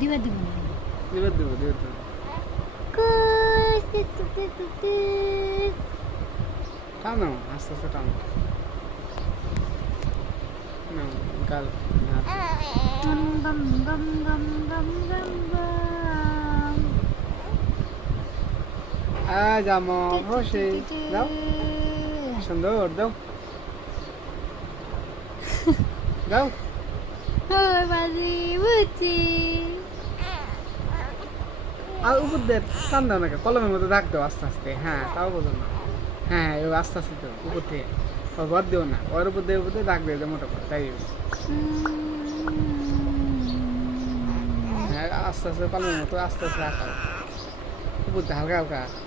দিবা দিব না দিবার দেবো দিবার দেবো কুস কুস কুস কুস কুস টানো আস্তে আস্তে টানো না গাল গম গম গম গম গম গম গম জামো বসে দাও সুন্দর দাও দাও ওই বাজি বুঝছি আর উপর দিয়ে টান দাও নাকি কলমের মতো দাগ দাও আস্তে আস্তে হ্যাঁ তাও বোঝো না হ্যাঁ এবার আস্তে আস্তে তো উপর থেকে ঘর দিও না ওর উপর দিয়ে দাগ দিয়ে মোটা করে তাই হ্যাঁ আস্তে আস্তে কলমের মতো আস্তে আস্তে আঁকাও উপর দিয়ে হালকা হালকা